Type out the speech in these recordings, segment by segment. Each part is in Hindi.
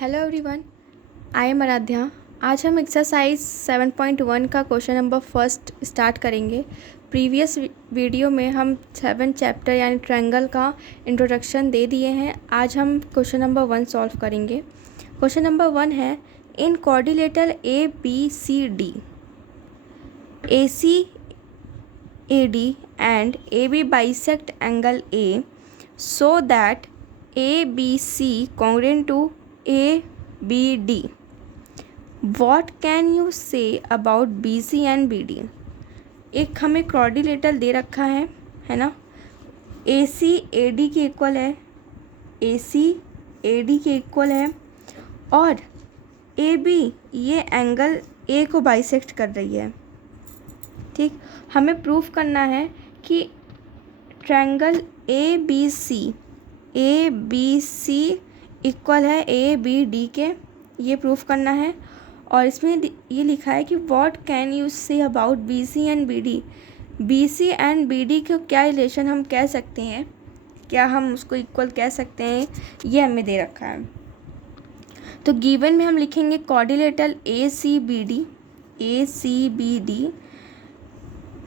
Hello everyone, I am Aaradhya. आज हम एक्सरसाइज 7.1 का क्वेश्चन नंबर फर्स्ट स्टार्ट करेंगे। प्रीवियस वीडियो में हम 7 चैप्टर यानी ट्रायंगल का इंट्रोडक्शन दे दिए हैं। आज हम क्वेश्चन नंबर 1 सॉल्व करेंगे। क्वेश्चन नंबर 1 है, in coordinator A B C D A C A D and A B bisect angle A so that ABC congruent to ABD. What can you say about BC and BD? एक हमें कोऑर्डिनेटर दे रखा है ना। AC AD के इक्वल है, AC AD के इक्वल है और AB ये एंगल A को बाइसेक्ट कर रही है। ठीक, हमें प्रूफ करना है कि triangle A B C equal है ए बी डी के, ये प्रूफ करना है। और इसमें ये लिखा है कि what can you say about B C and B D. B C and B D को क्या रिलेशन हम कह सकते हैं, क्या हम उसको इक्वल कह सकते हैं, ये हमें दे रखा है। तो गिवन में हम लिखेंगे coordinator A C B D.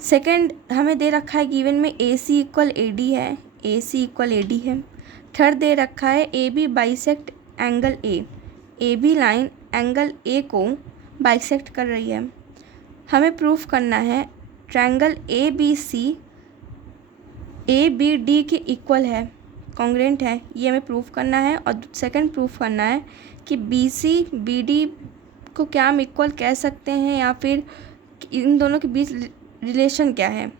Second हमें दे रखा है गिवन में ए सी इक्वल ए डी है, A C equal A D है। थर्ड दे रखा है A B bisect angle A B line angle A को बाइसेक्ट कर रही है। हमें प्रूफ करना है ट्रायंगल ए बी डी के इक्वल है, कॉन्ग्रुएंट है, ये हमें प्रूफ करना है। और सेकंड प्रूफ करना है कि बी सी बी डी को क्या हम इक्वल कह सकते हैं या फिर इन दोनों के बीच रिलेशन क्या है।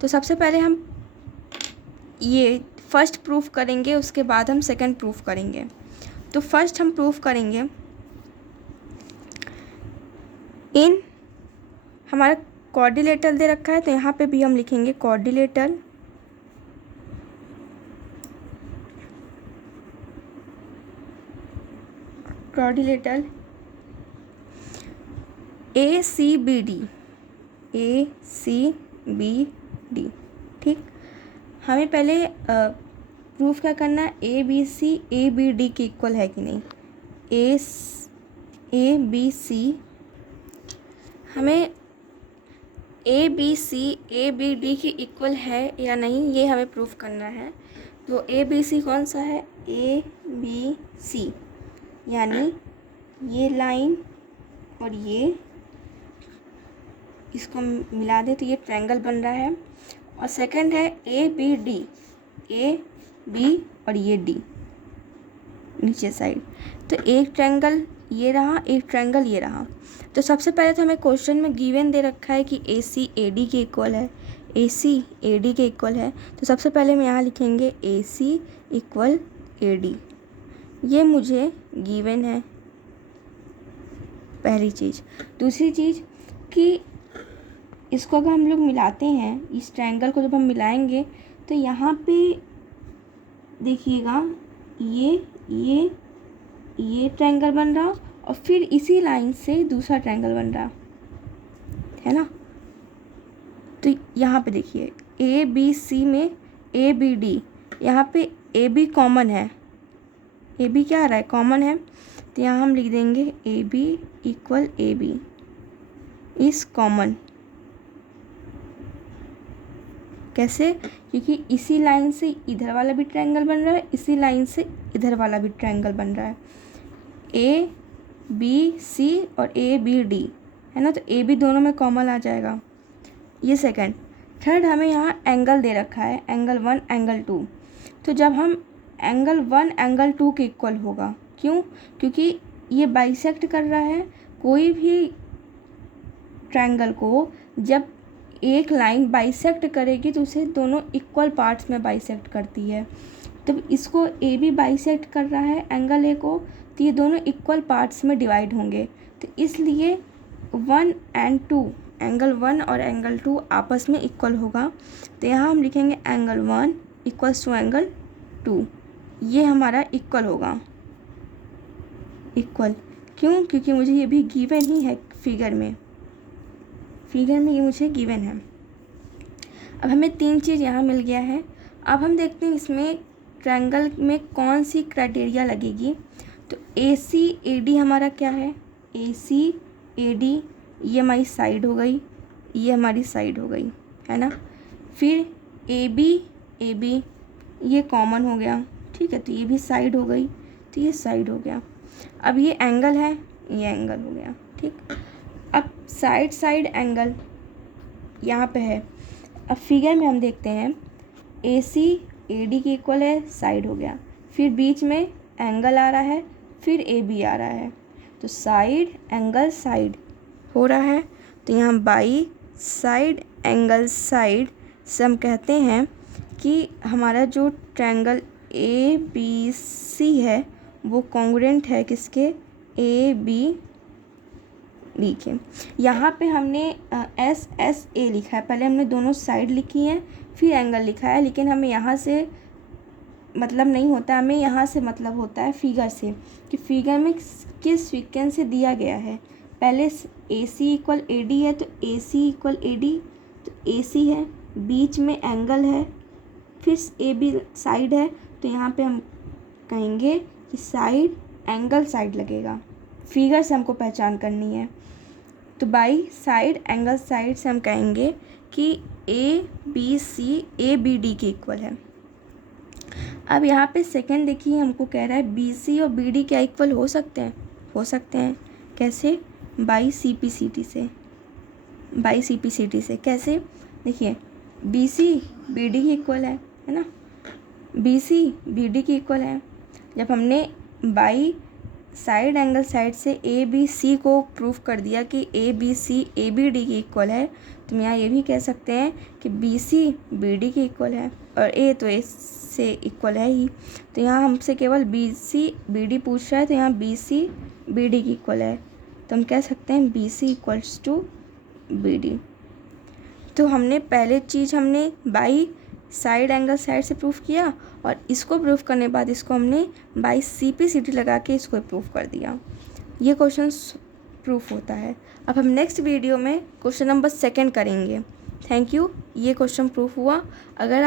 तो सबसे पहले हम ये फर्स्ट प्रूफ करेंगे, उसके बाद हम सेकंड प्रूफ करेंगे। तो फर्स्ट हम प्रूफ करेंगे इन हमारा कोऑर्डिनेटर दे रखा है, तो यहाँ पे भी हम लिखेंगे coordinator A C B D. ठीक, हमें पहले प्रूफ क्या करना है, A B C A B D के इक्वल है कि नहीं। ए बी सी हमें A B C A B D के इक्वल है या नहीं, ये हमें प्रूफ करना है। तो ए बी सी कौन सा है, ए बी सी यानी ये लाइन और ये, इसको मिला दे तो ये ट्रायंगल बन रहा है। और सेकंड है ए बी और ये डी नीचे साइड, तो एक ट्रायंगल ये रहा, एक ट्रायंगल ये रहा। तो सबसे पहले तो हमें क्वेश्चन में गिवन दे रखा है कि ए सी ए डी के इक्वल है, ए सी ए डी के इक्वल है। तो सबसे पहले हम यहाँ लिखेंगे ए सी इक्वल ए डी, ये मुझे गिवन है, पहली चीज़। दूसरी चीज़ कि इसको अगर हम लोग मिलाते हैं, इस ट्रायंगल को जब हम मिलाएंगे तो यहाँ पे देखिएगा ये ट्रायंगल बन रहा और फिर इसी लाइन से दूसरा ट्रायंगल बन रहा है ना। तो यहाँ पे देखिए ए बी सी में ए बी डी, यहाँ पे ए बी कॉमन है, ए बी क्या आ रहा है, कॉमन है। तो यहाँ हम लिख देंगे A B equal A B is common. कैसे, क्योंकि इसी लाइन से इधर वाला भी ट्रायंगल बन रहा है, इसी लाइन से इधर वाला भी ट्रायंगल बन रहा है। ए बी सी और ए बी डी है ना, तो ए बी दोनों में कॉमन आ जाएगा, ये सेकंड। थर्ड हमें यहाँ एंगल दे रखा है, एंगल 1 एंगल 2। तो जब हम एंगल 1 एंगल 2 के इक्वल होगा, क्यों, क्योंकि ये बाइसेक्ट कर रहा है। कोई भी ट्रायंगल को जब एक लाइन बाइसेक्ट करेगी तो उसे दोनों इक्वल पार्ट्स में बाइसेक्ट करती है। तो इसको ए बी बाइसेक्ट कर रहा है एंगल ए को, तो ये दोनों इक्वल पार्ट्स में डिवाइड होंगे। तो इसलिए 1 एंड 2 एंगल 1 और एंगल 2 आपस में इक्वल होगा। तो यहाँ हम लिखेंगे एंगल 1 इक्वल्स टू एंगल 2, ये हमारा इक्वल होगा। इक्वल क्यों, क्योंकि मुझे ये भी गिवन ही है फिगर में ये मुझे गिवन है। अब हमें 3 चीज़ यहाँ मिल गया है। अब हम देखते हैं इसमें ट्रायंगल में कौन सी क्राइटेरिया लगेगी। तो AC AD हमारा क्या है, AC AD ये हमारी साइड हो गई, ये हमारी साइड हो गई, है ना। फिर AB AB ये कॉमन हो गया, ठीक है, तो ये भी साइड हो गई, तो ये साइड हो गया। अब ये एंगल है, ये एंगल हो गया, ठीक। अब साइड साइड एंगल यहाँ पे है। अब फिगर में हम देखते हैं AC AD के इक्वल है, साइड हो गया। फिर बीच में एंगल आ रहा है, फिर AB आ रहा है, तो साइड एंगल साइड हो रहा है। तो यहाँ बाई साइड एंगल साइड से हम कहते हैं कि हमारा जो ट्रायंगल ABC है वो कॉन्ग्रुएंट है किसके, AB के। यहाँ पे हमने SSA लिखा है, पहले हमने दोनों साइड लिखी हैं फिर एंगल लिखा है, लेकिन हमें यहाँ से मतलब नहीं होता, हमें यहाँ से मतलब होता है फिगर से, कि फिगर में किस सीक्वेंस से दिया गया है। पहले AC इक्वल AD है तो AC इक्वल AD, तो AC है, बीच में एंगल है, फिर AB साइड है, तो यहाँ पे हम कहेंगे कि साइड एंगल साइड लगेगा। फिगर से हमको पहचान करनी है, तो बाई साइड एंगल साइड से हम कहेंगे कि ABC ABD के इक्वल है। अब यहाँ पे सेकंड देखिए, हमको कह रहा है BC और BD क्या इक्वल हो सकते हैं, हो सकते हैं। कैसे, बाई CPCT से, बाई CPCT से कैसे, देखिए BC BD के इक्वल है ना, BC BD के इक्वल है। जब हमने बाई साइड एंगल साइड से ABC को प्रूव कर दिया कि ABC ABD के इक्वल है, तो हम यहाँ ये भी कह सकते हैं कि BC BD के इक्वल है, और A तो A से इक्वल है ही, तो यहाँ हमसे केवल BC BD पूछ रहा है, तो यहाँ BC BD की इक्वल है, तो हम कह सकते हैं BC इक्वल्स टू BD। तो हमने पहले चीज़ हमने बाई साइड एंगल साइड से प्रूफ किया, और इसको प्रूफ करने बाद इसको हमने बाई CPCT लगा के इसको प्रूफ कर दिया। ये क्वेश्चन प्रूफ होता है। अब हम नेक्स्ट वीडियो में क्वेश्चन नंबर 2 करेंगे। Thank you. ये क्वेश्चन प्रूफ हुआ। अगर